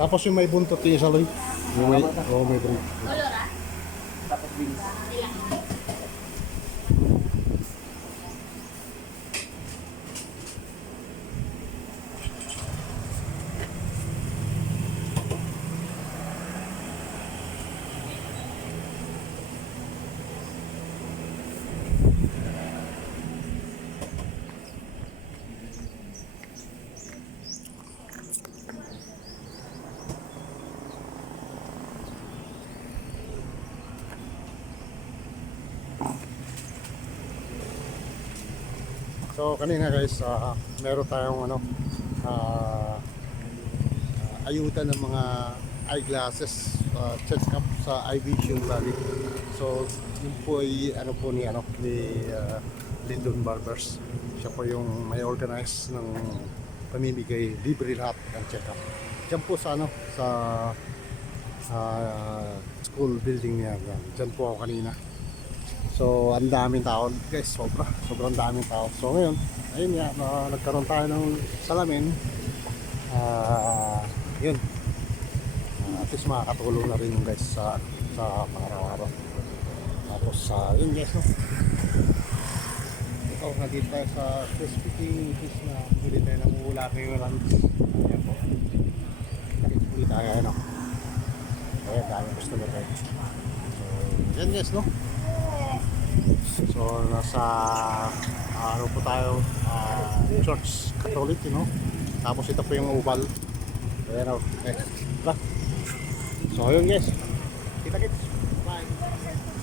Tapos yung may buntot yung isa loy. Yung may, oh, may buntot. Tapos bilis. So kanina guys, ah, meron tayong ano, ah, ah, ayuda ng mga eyeglasses uh, check up sa eye vision bali. So yun po ay ano po ni ano ni ah, Lyndon Barbers. Siya po yung may organize ng pamimigay libre lahat ng check up. Diyan po sa ano sa ah, school building niya. Diyan po ako kanina. So, ang daming tao. Guys, sobra. Sobrang daming tao. So, ngayon, ayun nga, na, nagkaroon tayo ng salamin. Ah, yun. Ah, at least makakatulong na rin guys sa, sa pangaraw-araw. Tapos, sa yun guys, no? Ito, nandito tayo sa crispy king fish na pwede tayo ng ula kayo lunch. Ayan po. Pwede tayo, ano? Ayan, daming customer tayo. So, yan guys, no? So nasa ah, ano po tayo ah, Church Catholic, you know. Tapos ito po yung oval. Ayan o. Tara. So ayun guys. Kita kits. Bye.